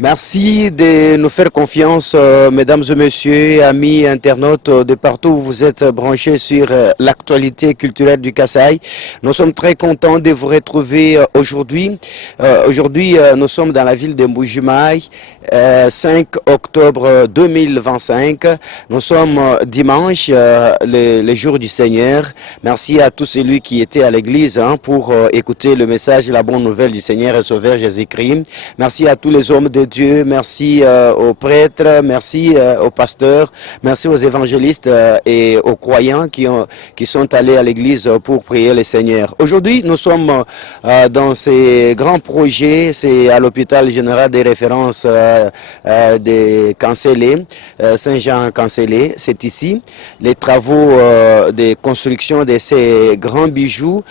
Merci de nous faire confiance, mesdames et messieurs, amis internautes de partout où vous êtes branchés sur l'actualité culturelle du Kasaï. Nous sommes très contents de vous retrouver aujourd'hui. Nous sommes dans la ville de Mbujimaï, 5 octobre 2025. Nous sommes dimanche, le jour du Seigneur. Merci à tous celui qui était à l'église pour écouter le message et la bonne nouvelle du Seigneur et Sauveur Jésus-Christ. Merci à tous les hommes de Dieu, merci aux prêtres, merci aux pasteurs, merci aux évangélistes et aux croyants qui sont allés à l'église pour prier le Seigneur. Aujourd'hui, nous sommes dans ces grands projets, c'est à l'hôpital général des références de Cancellé, Saint-Jean-Cancellé, c'est ici. Les travaux de construction de ces grands bijoux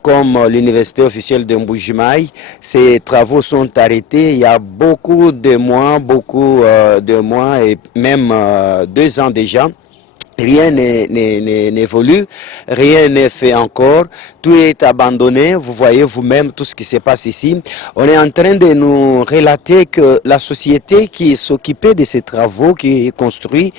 comme l'université officielle de Mbujimaï, ces travaux sont arrêtés. Il y a beaucoup de mois et même 2 ans déjà. Rien n'évolue, rien n'est fait encore, tout est abandonné, vous voyez vous-même tout ce qui se passe ici. On est en train de nous relater que la société qui s'occupait de ces travaux, qui construit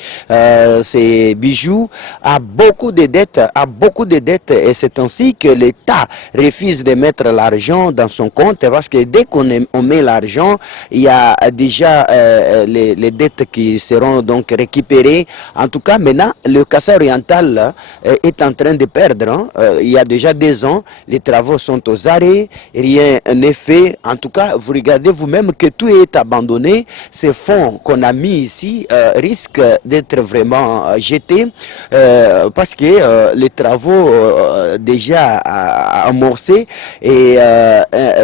ces bijoux, a beaucoup de dettes, et c'est ainsi que l'État refuse de mettre l'argent dans son compte parce que dès qu'on met l'argent, il y a déjà les dettes qui seront donc récupérées. En tout cas, maintenant, le Kasaï oriental est en train de perdre. Il y a déjà 2 ans, les travaux sont aux arrêts, rien n'est fait. En tout cas, vous regardez vous-même que tout est abandonné. Ces fonds qu'on a mis ici risquent d'être vraiment jetés parce que les travaux déjà amorcés et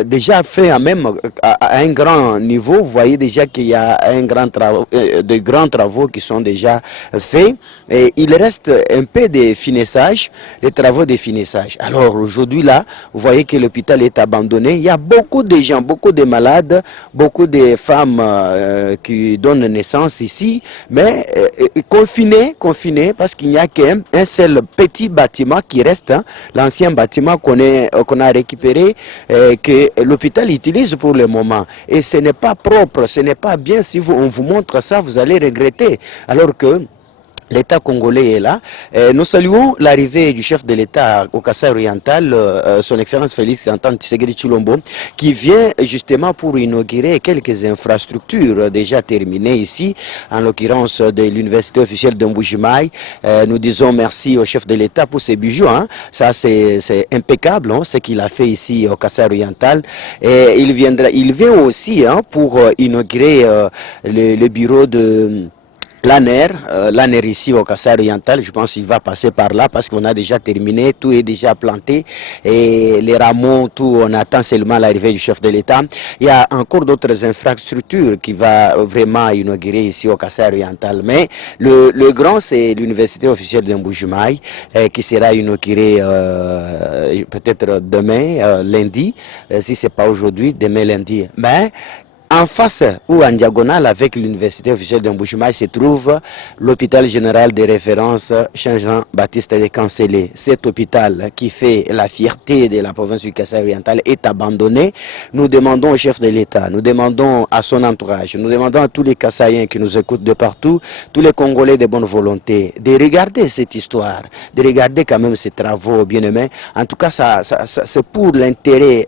déjà fait même à un grand niveau. Vous voyez déjà qu'il y a de grands travaux qui sont déjà faits. Et il reste un peu de finissage, les travaux de finissage. Alors aujourd'hui là, vous voyez que l'hôpital est abandonné. Il y a beaucoup de gens, beaucoup de malades, beaucoup de femmes qui donnent naissance ici, mais confinés parce qu'il n'y a qu'un seul petit bâtiment qui reste, l'ancien bâtiment qu'on a récupéré, que l'hôpital utilise pour le moment. Et ce n'est pas propre, ce n'est pas bien. Si on vous montre ça, vous allez regretter. Alors que l'État congolais est là. Nous saluons l'arrivée du chef de l'État au Kasaï oriental, son Excellence Félix Antoine Tshisekedi Tshilombo, qui vient justement pour inaugurer quelques infrastructures déjà terminées ici, en l'occurrence de l'université officielle de Mbujimaï. Nous disons merci au chef de l'État pour ses bijoux. Ça, c'est impeccable, ce qu'il a fait ici au Kasaï oriental. Et il vient aussi pour inaugurer le bureau de l'ANER ici au Kasaï oriental. Je pense qu'il va passer par là parce qu'on a déjà terminé, tout est déjà planté et les rameaux, tout, on attend seulement l'arrivée du chef de l'État. Il y a encore d'autres infrastructures qui va vraiment inaugurer ici au Kasaï oriental, mais le grand, c'est l'université officielle de Mbujimaï qui sera inaugurée peut-être demain, lundi, si c'est pas aujourd'hui, demain lundi. Mais en face ou en diagonale avec l'université officielle de Mbujimaï se trouve l'hôpital général de référence Jean-Baptiste de Cancellé. Cet hôpital qui fait la fierté de la province du Kasaï oriental est abandonné. Nous demandons au chef de l'État, nous demandons à son entourage, nous demandons à tous les Kasaïens qui nous écoutent de partout, tous les Congolais de bonne volonté, de regarder cette histoire, de regarder quand même ces travaux bien-aimés. En tout cas, c'est pour l'intérêt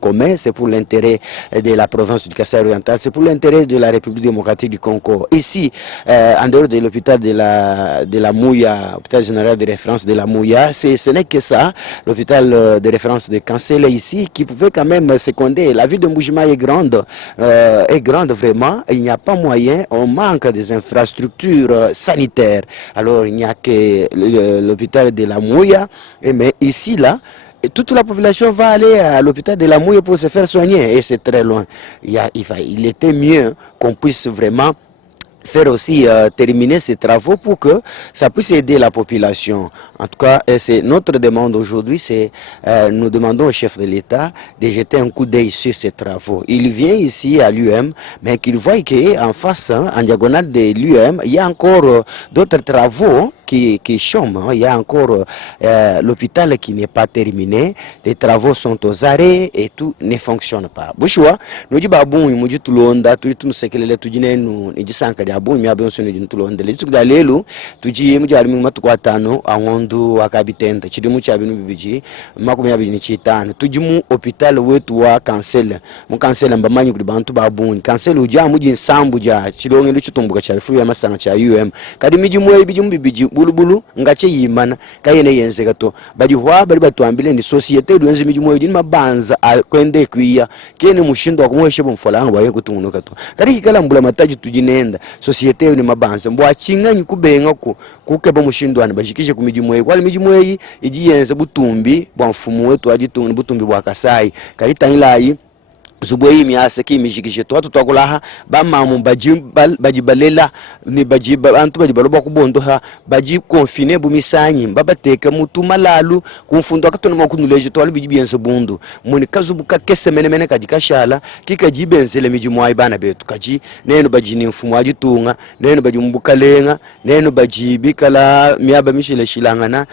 commun, c'est pour l'intérêt de la province du Kasaï oriental, c'est pour l'intérêt de la République démocratique du Congo. Ici, en dehors de l'hôpital de la Mouya, hôpital général de référence de la Mouya, ce n'est que ça, l'hôpital de référence de Cancellé ici, qui pouvait quand même seconder. La ville de Mbujimaï est grande vraiment, il n'y a pas moyen, on manque des infrastructures sanitaires. Alors il n'y a que l'hôpital de la Mouya, mais ici là, et toute la population va aller à l'hôpital de la Mouille pour se faire soigner. Et c'est très loin. Il était mieux qu'on puisse vraiment faire aussi terminer ces travaux pour que ça puisse aider la population. En tout cas, c'est notre demande aujourd'hui, c'est nous demandons au chef de l'État de jeter un coup d'œil sur ces travaux. Il vient ici à l'UM, mais qu'il voit qu'en face, en diagonale de l'UM, il y a encore d'autres travaux qui chôment. Il y a encore l'hôpital qui n'est pas terminé. Les travaux sont aux arrêts et tout ne fonctionne pas. Bouchoua, nous disons babou, nous disons tout le monde, nous sais que les tout dîner nous disons ça que babou, mais abon nous disons tout le monde. Les trucs d'aller nous disons nous disons nous matu kwa tano awandu akabitenda. Chidi mu chabi nous bibiji, makumi abiji ni chitano. Tout disons hôpital wetu wa cancel. Mu cancel mbamanyi kuli bantu babou. Cancel uja mu disons sambuja. Chilonge luchutumbuka cha free ya masanga cha UM. Kadi miji mwe bibiji bulubulu ngache yimana kayene yenze gato. Badi hwa bali batuambile ni societe duenze miji mwe jini mabanza kwende kuia kene mushindo akumweshe bomfolanga baye kutungunuka to kali kala mbula mataji tujinenda societe ni mabanza mbwa chinganyi kubenga kukeba mushindo ana bashikishe kumiji mwe kwali miji mwe ijiyenze butumbi bwa mfumu wetu ajitungu butumbi bwa Kasai kali tangilayi Zubwei miasa ki mijikishe to tutokulaha ba mamu bajibalela ni antu bajibaloba kubondo ha baji confiner bumisanyi babateka mutu malalu kumfundo akatona makunuleje to ali bijibense bundu muni kazubuka kese menemene kajikashala kikajibenzele mijimwai bana betu kaji neno bajini mfumu ajitunga neno bajumbuka lenga neno bajibikala miaba mishile shilangana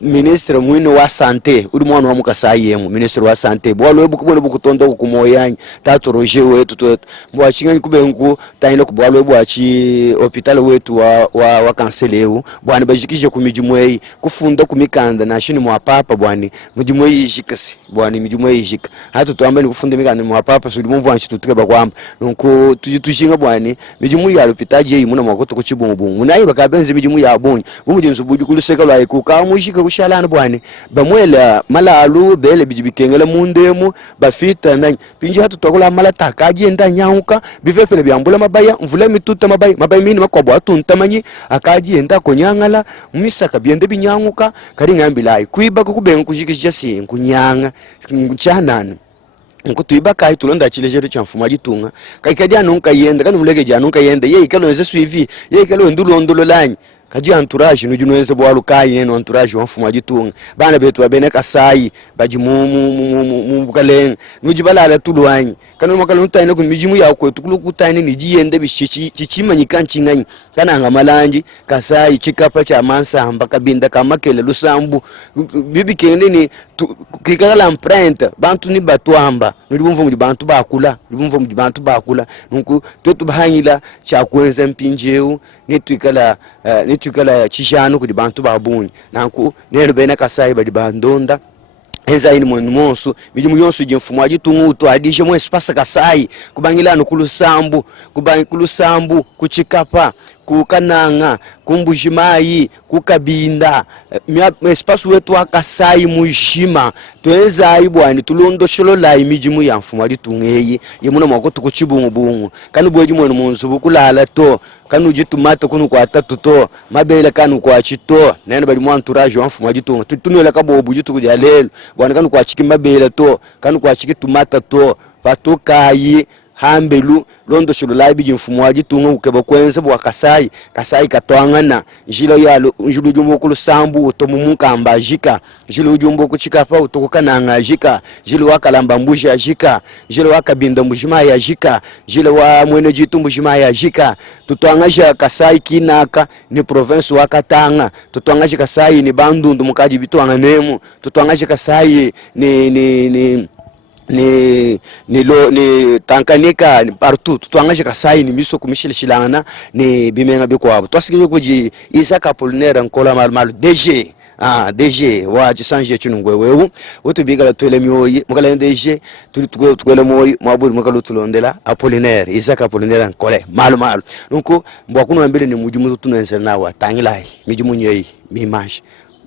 ministre mwino wa sante uri mwana wa Mukasai yemu ministre wa sante bwalo ebukubone bukutonda kumoyanyi tatu roje wetu mwachinga kubengu taino kubwalo bwachi hospital wetu wa kanseleu bwana bajikije kumijimwei kufunda kumikanda na shini mwa papa bwani mujimwei yishikasi bwani mijimwei yishika hatu tuamba ni kufunda mikanda mwa papa suli mumvu anchi tutuke kwamba nko tujishinga bwani mijimwei ya hospital ye muna makoto kuchibumbu nayi bakabenze mijimwei ya bonyi bumujinzu buju kuluseka lwa ikukamu kushalana bwane bamwela malalu bele bijibikengela mundemu bafita nani pinji hatu tokula mala takagenda nyauka bivepele byambula mabaya mvula mituta mabaya mini makwabo atuntamanyi akagenda konyangala misaka byende binyanguka kali ngambilai kuiba kubenga kujikisha si kunyanga nguchanana nkutuiba kai tulonda chilejeru cha mfumo ajitunga kai kadia nunka yenda kanu mulege ja nunka yenda ye ikalo nze suivi ye ikalo ndulondolo lanyi kaji entourage nujunuenze bwalukai neno entourage wa mfumo ajitunga bana betu abene Kasai baji mu bukaleng nujibalala tulwanyi kanu makalo ntayine ku mijimu ya kwetu kulukutayine nijiyende bichichima nyikanchinganye kana ngamalanji Kasai chikapa cha mansamba kabinda kamakele lusambu bibi kende ni kikala empreinte bantu ni batwamba nulibumva mu bantu bakula nulibumva mu bantu bakula nunku twetu bahanyila cha kwenza mpinjeu nitukala chishano kudi bantu babunyi nanku nero bena Kasai badi bandonda enza ini mwenu monsu mijimu yonsu jimfumu ajitungu utu adishe mwe spasa Kasai kubangilano kulusambu kuchikapa kukananga kumbujimayi kukabinda espace wetu wa Kasai mujima tuenza aibwani tulondo sholo la imijimu ya mfumu ajitungeyi yemuna makoto kuchibungu kanu bweji mwenu monsu bukulala to kanu jitumata kunu kwa tatu to mabele kanu kwa chito nene bali mwantourage wa mfumu ajitunga tunela kabobu jitu kuja lelo bwana kanu kwa chiki mabele to kanu kwa chiki tumata to patukayi hambelu londo shulu laibi jimfumu ajitunga ukeba kwenze bwa Kasai katwangana njilo yalo njulu jumbo kulusambu utomumuka ambajika njilo jumbo kuchikapa utokukananga jika njilo wakalamba mbuji ajika njilo wakabinda mbujima ya jika njilo wa mwene jitu mbujima ya jika tutwangasha Kasai kinaka ni province wa Katanga tutwangasha Kasai ni bandundu mukaji bitwanga nemu tutwangasha Kasai ni Tanganyika ni partout tutwangaje Kasai ni miso kumishile shilangana ni bimenga bikwabo twasikije kuji Isaka Apollinaire nkola mal DG wa chisanje chinungwe wewu utubigala twele myoyi mukala DG tukwele moyi mabudi mukala tulondela Apollinaire Isaka Apollinaire nkole mal nuko mbwakuno mbele ni mujimu tunense nawa tangilai mijimu nyeyi mimash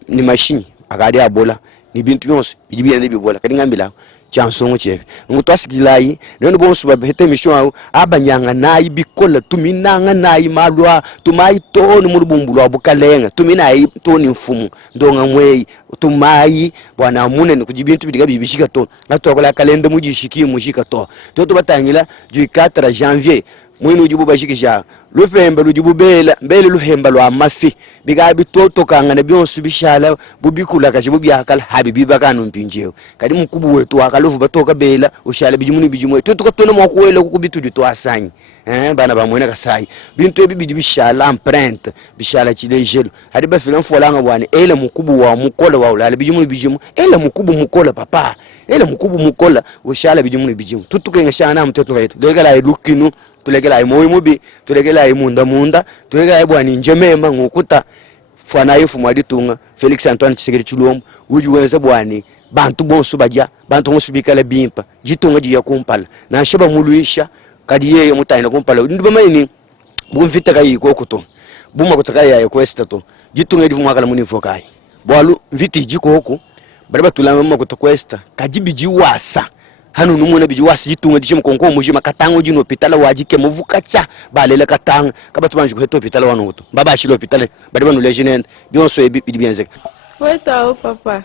ni machine akadi abola ni bintu byonse bijibiyende bibola kadi ngambila chansongo chefe ngutwasikilai neno bonsu babete mission abanyanga nayi bikola tuminanga nayi malwa tumai toni mulubumbulo abukalenga tuminayi toni mfumu ndonga mwei tumai bwana munene kujibintu bidiga bibishika to natwakola kalenda mujishiki mujika to batangila du 4 janvier mwinu jubu bashikisha lupemba lujibu bela mbele luhemba lwa mafi biga bitoto kanga na byonsu bishala bubikula kaje bubyakala habibi bakanu mpinjeo kadi mukubu wetu akaluvu batoka bela ushala bijimuni bijimwe tutuka tona mwakuwela kubitu dito asanyi bana bamwena kasai bintu ebibi bishala empreinte bishala chilejelo hadi bafila mfolanga bwana ele mukubu wa mukola wa ulala bijimuni bijimu ele mukubu mukola papa ele mukubu mukola ushala bijimuni bijimu tutuka ngashana mtoto wetu legala lukinu tulegela imoyi mubi tulegela imunda munda tulegela bwana njemema ngokuta fwana yifu mwaditunga Felix Antoine Tshisekedi Tshilombo ujuwenza bwani bantu bonsu badia bantu bonsu bikala bimpa jitunga jiya kumpala na shaba muluisha kadi yeye mutayina kumpala ndiba mayini bumvita kayi ko kuto buma kutaka ya kwesta to jitunga ndivu mwakala munivo kayi bwalu viti jiko huko baraba tulama mama kutokwesta kajibi jiwasa hanu numuna biji wasi jitunga dishim konko mujima katango jino hopitala wajike muvuka cha balela katanga kabatu banju kweto hopitala wanoto baba shilo hopitala badi banu legend bionso ebi bienze weta papa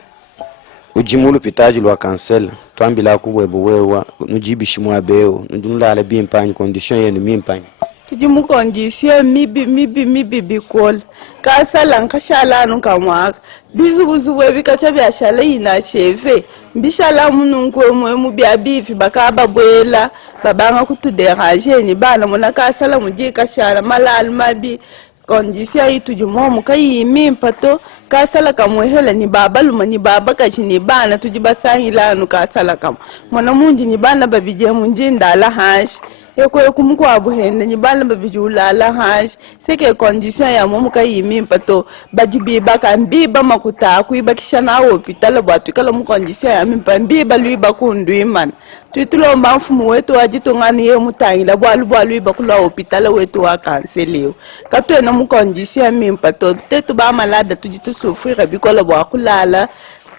ujimulu pitaji lwa cancel twambila kubwebo wewa nujibishimwa beo ndunula ala bimpani condition yenu mimpani tujimu condition mibi bikol ka salan ka shala nu kamwa bizu webi ka chabya shala ina cheve bishala munun ko mu bia bifi bakaba bwela babanga kutuderager ni bana mona ka sala muji ka shala malal mabi condition yi tujumo mu kai mimpato ka sala kamwehela ni baba luma ni baba ka chini bana tujibasahila nu ka sala kam mona munji ni bana babije munji ndala hash eko kumko abuhende ni bana babijula la hash seke condition ya mumu kai mimpato bajibi baka mbiba makuta kuiba kishana hospital bwatu kala mu condition ya mimpa mbiba luiba kunduiman tuitulo mfumu wetu ajitongani ye mutayila bwalu iba kula hospital wetu wa kanseleo katwe na mu condition ya mimpato tetu ba malade tujitu souffrir bikola bwa kulala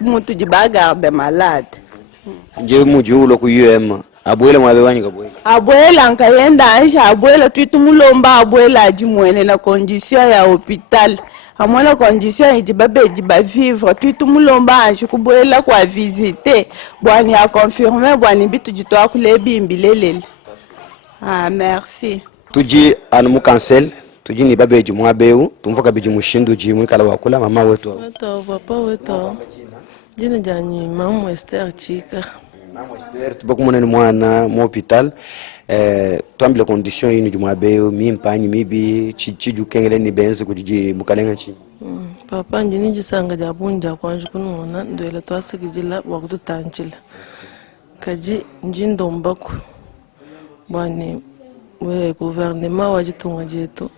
mutu jibaga de malade nje mujulo ku UM abuela mwabe wanyika bwela abuela nkayenda aisha abuela tuitumulomba abuela ajimwene na condition ya hospital amona condition ijibabe jiba vivre tuitumulomba aisha kubuela kwa visiter bwani a confirmer bwani bitu jitwa kulebi mbilelele merci tuji anu cancel tuji ni babe jumwa beu tumvoka bijumushindu jimwe kala wakula mama wetu papa wetu jina jani mama Esther Chika mama Esther tubakumona ni mwana mu hospital twambile condition yinu jumwa beu mimpanyi mibi chiju kengele ni benze kujiji bukalenga chi papa njini jisanga jabunja kwanje kunona ndwela twasikijila wakututanchila kaji njindombako bwani we gouvernement wajitunga jetu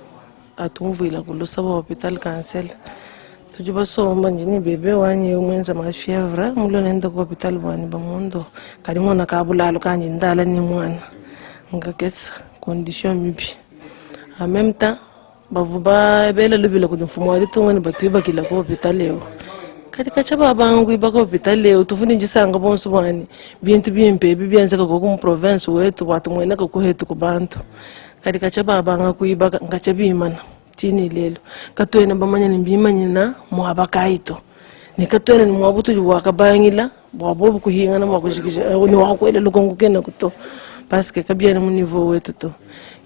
atumvila kulusaba hospital cancel tujiba somba njini bebe wanye umwenza ma fièvre mulo nenda ko hospital bwani bamundo kali mona kabulalo kanje ndala ni mwana ngakesa condition mibi en même temps bavuba bela lubila kudumfumo walitunga ni batuiba kila ko hospital leo katika chaba bangu iba ko hospital leo tufuni jisanga bonso bwani bintu bimpe bibianza ko mu province wetu watu mwena ko hetu ku bantu katika chaba banga kuiba ngachabimana tini lelo katwena bamanya nimbimanya na mwabakaito nikatwena ni mwabutu wakabangila bwabobu kuhingana mwakujikije ni wakwele lukongo kena kuto parce que kabiana mu niveau wetu to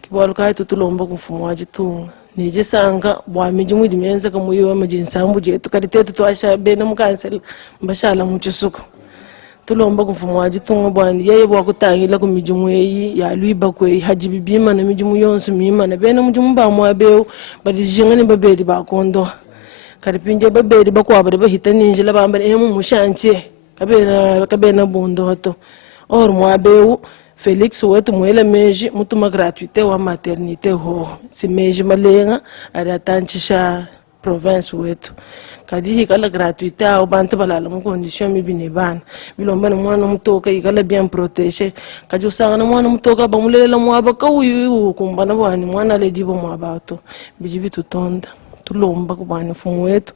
kibwalu kaito tulomba kumfumo wajitunga nije sanga bwamiji mu dimenza ko muyo amajinsambu jetu kalitetu twasha bena mu cancel mbashala mu chisuko tulomba kumfumo wajitunga bwani yeye bwakutangila ku mijumu yeyi ya luiba kwe hajibi bima na mijumu yonsu mima na bena mujumu ba mwabeo badijinga ni babedi bakondo karipinje babedi bakwabare bahita ninjila bambare mu mushantie kabena bondo hoto or mwabeo Felix wetu mwela meji mutuma gratuite wa maternité ho si meji malenga ari atanchisha province wetu kadi ikala gratuite au bantu balala mu condition mibine bana bilomba na mwana mutoka ikala bien protégé kadi usanga na mwana mutoka bamulela mwaba kawuyu kumbana bwani mwana ledibo mwabato bijibi tutonda tulomba kubana fumu wetu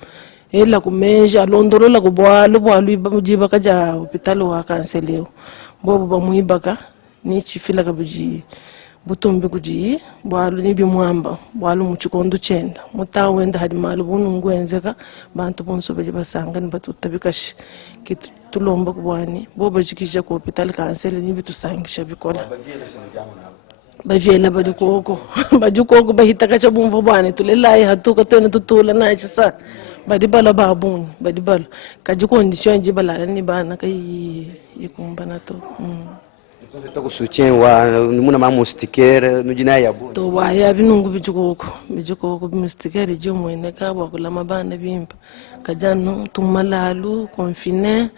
ela kumeja londorola kubwalo bwalu ibamujiba kaja hospital wa kanseleo bobo bamuibaka ni chifila kabuji butumbi kuji bwalu ni bimwamba bwalu muchikondo chenda mutawenda hadi malu bunu ngwenzeka bantu bonso beje basanga ni batutabikashi kitulomba kubwani bobo jikija ku hospital cancel ni bitusangisha bikola Bavyela badikoko badikoko bahitaka cha bumva bwana tulelayi hatuka tona tutula na chisa badibala babuni badibala kaji condition ji balala ni bana kai ikumbana to Você com soutien wa muna mamu sticker no jina ya bu. to wa ya binungu bijikoko bimustikere ji mwene ka ba kula mabana bimpa kajanu tumalalu confiner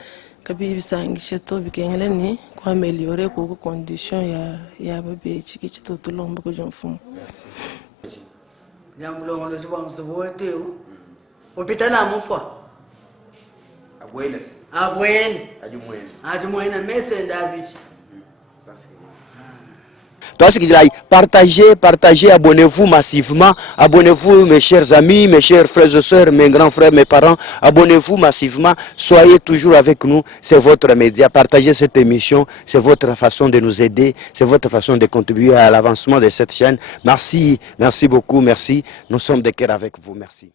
kabi bisangisha to bikengele ni kwa améliorer ko condition ya babe chiki to tulomba ko jonfumo. Nyamulongo lo jwa msobote opitana mufa Abuelas. abwene Ajumwene. ajumwena mese ndavi. Partagez, abonnez-vous massivement. Abonnez-vous mes chers amis, mes chers frères et sœurs, mes grands frères, mes parents. Abonnez-vous massivement. Soyez toujours avec nous. C'est votre média. Partagez cette émission. C'est votre façon de nous aider. C'est votre façon de contribuer à l'avancement de cette chaîne. Merci, merci beaucoup, merci. Nous sommes de cœur avec vous. Merci.